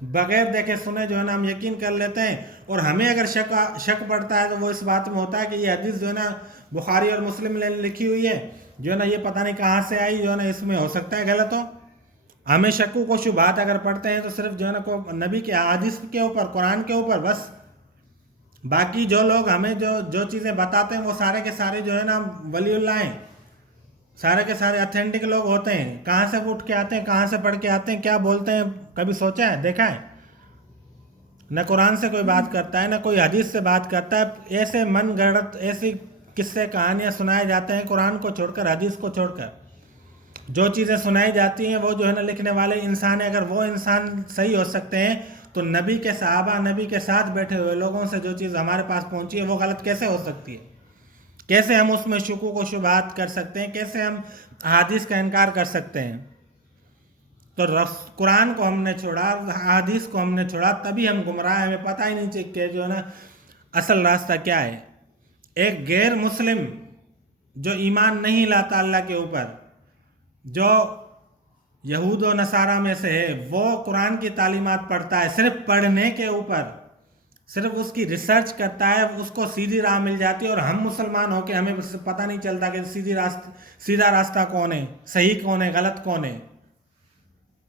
بغیر دیکھے سنے جو ہے نا ہم یقین کر لیتے ہیں، اور ہمیں اگر شک پڑتا ہے تو وہ اس بات میں ہوتا ہے کہ یہ حدیث جو ہے نا بخاری اور مسلم نے لکھی ہوئی ہے، جو ہے نا یہ پتہ نہیں کہاں سے آئی، جو ہے نا اس میں ہو سکتا ہے غلط ہو۔ ہمیں شکو کو شبہات اگر پڑھتے ہیں تو صرف جو ہے نا نبی کے احادیث کے اوپر، قرآن کے اوپر بس۔ باقی جو لوگ ہمیں جو چیزیں بتاتے ہیں وہ سارے کے سارے جو ہے نا ولی اللہ ہیں، سارے کے سارے اتھینٹک لوگ ہوتے ہیں۔ کہاں سے اٹھ کے آتے ہیں، کہاں سے پڑھ کے آتے ہیں، کیا بولتے ہیں، کبھی سوچا ہے، دیکھا ہے؟ نہ قرآن سے کوئی بات کرتا ہے، نہ کوئی حدیث سے بات کرتا ہے۔ ایسے من گھڑت ایسی قصے کہانیاں سنائے جاتے ہیں قرآن کو چھوڑ کر، حدیث کو چھوڑ کر۔ جو چیزیں سنائی جاتی ہیں وہ جو ہے نا لکھنے والے انسان ہیں۔ اگر وہ انسان صحیح ہو سکتے ہیں تو نبی کے صحابہ، نبی کے ساتھ بیٹھے ہوئے لوگوں سے جو چیز ہمارے پاس پہنچی ہے وہ غلط کیسے ہو سکتی ہے؟ کیسے ہم اس میں شکوک و شبہات کر سکتے ہیں؟ کیسے ہم احادیث کا انکار کر سکتے ہیں؟ تو قرآن کو ہم نے چھوڑا، احادیث کو ہم نے چھوڑا، تبھی ہم گمراہ ہیں۔ ہمیں پتہ ہی نہیں چاہیے کہ جو ہے نا اصل راستہ کیا ہے۔ ایک غیر مسلم جو ایمان نہیں لاتا اللہ کے اوپر، جو یہود و نصارہ میں سے ہے، وہ قرآن کی تعلیمات پڑھتا ہے، صرف پڑھنے کے اوپر، صرف اس کی ریسرچ کرتا ہے، اس کو سیدھی راہ مل جاتی ہے، اور ہم مسلمان ہو کے ہمیں پتہ نہیں چلتا کہ سیدھا راستہ کون ہے، صحیح کون ہے، غلط کون ہے۔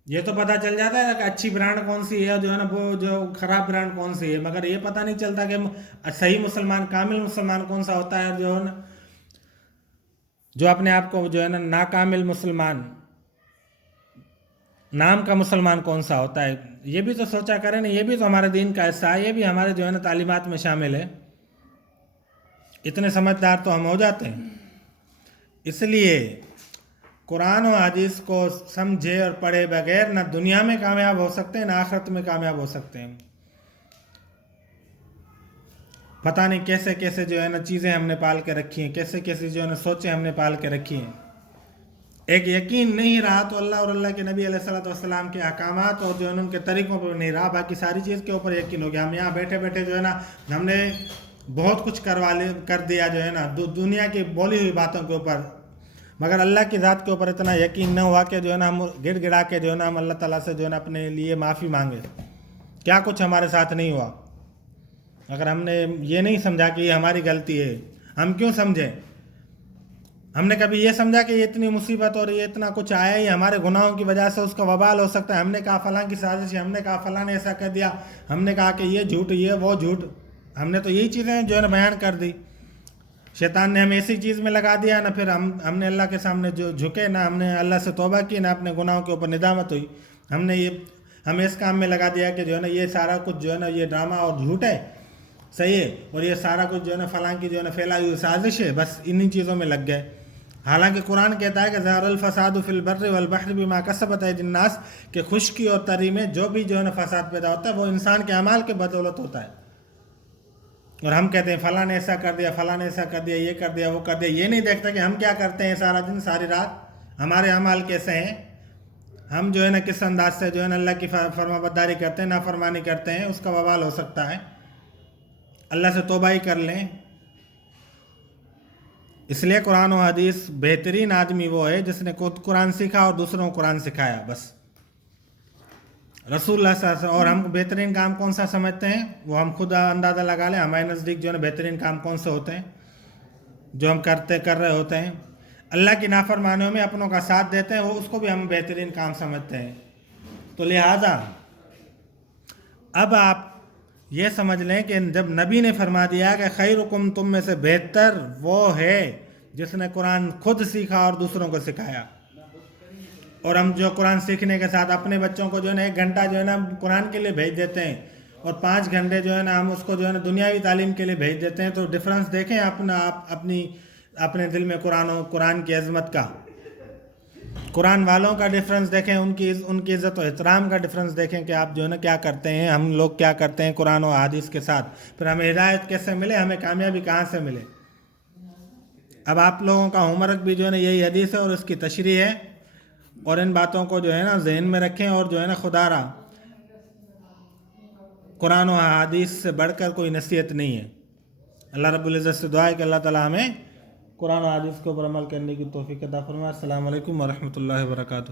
یہ تو پتہ چل جاتا ہے کہ اچھی برانڈ کون سی ہے، جو ہے نا وہ جو خراب برانڈ کون سی ہے، مگر یہ پتہ نہیں چلتا کہ صحیح مسلمان، کامل مسلمان کون سا ہوتا ہے، جو ہے نا جو اپنے آپ کو جو ہے نا ناکامل مسلمان، نام کا مسلمان کون سا ہوتا ہے۔ یہ بھی تو سوچا کریں نا، یہ بھی تو ہمارے دین کا حصہ ہے، یہ بھی ہمارے جو ہے نا تعلیمات میں شامل ہے۔ اتنے سمجھدار تو ہم ہو جاتے ہیں۔ اس لیے قرآن و حدیث کو سمجھے اور پڑھے بغیر نہ دنیا میں کامیاب ہو سکتے ہیں، نہ آخرت میں کامیاب ہو سکتے ہیں۔ پتہ نہیں کیسے کیسے جو ہے نا چیزیں ہم نے پال کے رکھی ہیں، کیسے کیسے جو ہے نا سوچیں ہم نے پال کے رکھی ہیں۔ ایک یقین نہیں رہا تو اللہ اور اللہ کے نبی علیہ السلام کے احکامات اور جو ہے نا ان کے طریقوں پر نہیں رہا، باقی ساری چیز کے اوپر یقین ہو گیا۔ ہم یہاں بیٹھے بیٹھے جو ہے نا ہم نے بہت کچھ کر دیا جو ہے نا دنیا کی بولی ہوئی باتوں کے اوپر، مگر اللہ کی ذات کے اوپر اتنا یقین نہ ہوا کہ جو ہے نا ہم گڑ گڑا کے جو ہے نا ہم اللہ تعالیٰ سے جو ہے نا اپنے لیے معافی مانگے۔ کیا کچھ ہمارے ساتھ نہیں ہوا۔ اگر ہم نے یہ نہیں سمجھا کہ یہ ہماری غلطی ہے، ہم کیوں سمجھیں؟ ہم نے کبھی یہ سمجھا کہ یہ اتنی مصیبت اور یہ اتنا کچھ آیا ہی ہمارے گناہوں کی وجہ سے اس کا وبال ہو سکتا ہے؟ ہم نے کہا فلاں کی سازش ہے، ہم نے کہا فلاں نے ایسا کر دیا، ہم نے کہا کہ یہ جھوٹ، یہ وہ جھوٹ، ہم نے تو یہی چیزیں جو ہے نا بیان کر دی۔ شیطان نے ہمیں ایسی چیز میں لگا دیا، نہ پھر ہم نے اللہ کے سامنے جو جھکے، نہ ہم نے اللہ سے توبہ کی، نہ اپنے گناہوں کے اوپر ندامت ہوئی۔ ہمیں اس کام میں لگا دیا کہ جو ہے نا یہ سارا کچھ جو ہے نا یہ ڈرامہ اور جھوٹ ہے، صحیح ہے، اور یہ سارا کچھ جو ہے نا فلاں کی جو ہے نا پھیلائی ہوئی سازش ہے، بس انہی چیزوں میں لگ گئے۔ حالانکہ قرآن کہتا ہے کہ ظہر الفساد فی البر والبحر بما کسبت ایدی الناس، کہ خشکی اور تری میں جو بھی جو ہے نا فساد پیدا ہوتا ہے وہ انسان کے اعمال کے بدولت ہوتا ہے۔ اور ہم کہتے ہیں فلاں نے ایسا کر دیا، فلاں نے ایسا کر دیا، یہ کر دیا، وہ کر دیا، یہ نہیں دیکھتا کہ ہم کیا کرتے ہیں سارا دن ساری رات، ہمارے اعمال کیسے ہیں، ہم جو ہے نا کس انداز سے جو ہے نا اللہ کی فرما برداری کرتے ہیں، نافرمانی کرتے ہیں، اس کا وبال ہو سکتا ہے۔ اللہ سے توبہ ہی کر لیں۔ اس لیے قرآن و حدیث، بہترین آدمی وہ ہے جس نے خود قرآن سیکھا اور دوسروں کو قرآن سکھایا، بس رسول اللہ صلی اللہ علیہ وسلم۔ اور ہم بہترین کام کون سا سمجھتے ہیں وہ ہم خود اندازہ لگا لیں، ہمارے نزدیک جو ہے نا بہترین کام کون سے ہوتے ہیں جو ہم کر رہے ہوتے ہیں۔ اللہ کی نافرمانیوں میں اپنوں کا ساتھ دیتے ہیں، وہ اس کو بھی ہم بہترین کام سمجھتے ہیں۔ تو لہٰذا اب آپ یہ سمجھ لیں کہ جب نبی نے فرما دیا کہ خیرکم، تم میں سے بہتر وہ ہے جس نے قرآن خود سیکھا اور دوسروں کو سکھایا، اور ہم جو قرآن سیکھنے کے ساتھ اپنے بچوں کو جو ہے نا 1 گھنٹہ جو ہے نا قرآن کے لیے بھیج دیتے ہیں، اور 5 گھنٹے جو ہے نا ہم اس کو جو ہے نا دنیاوی تعلیم کے لیے بھیج دیتے ہیں، تو ڈفرنس دیکھیں اپنے دل میں قرآن کی عظمت کا، قرآن والوں کا ڈفرنس دیکھیں، ان کی عزت و احترام کا ڈفرنس دیکھیں کہ آپ جو ہے نا کیا کرتے ہیں، ہم لوگ کیا کرتے ہیں قرآن و حدیث کے ساتھ، پھر ہمیں ہدایت کیسے ملے، ہمیں کامیابی کہاں سے ملے۔ اب آپ لوگوں کا ہوم ورک بھی جو ہے نا یہی حدیث ہے اور اس کی تشریح ہے، اور ان باتوں کو جو ہے نا ذہن میں رکھیں، اور جو ہے نا خدا را قرآن و حدیث سے بڑھ کر کوئی نصیحت نہیں ہے۔ اللہ رب العزت سے دعا ہے کہ اللہ تعالیٰ ہمیں قرآن و حدیث کے اوپر عمل کرنے کی توفیق عطا فرمائے۔ السلام علیکم ورحمۃ اللہ وبرکاتہ۔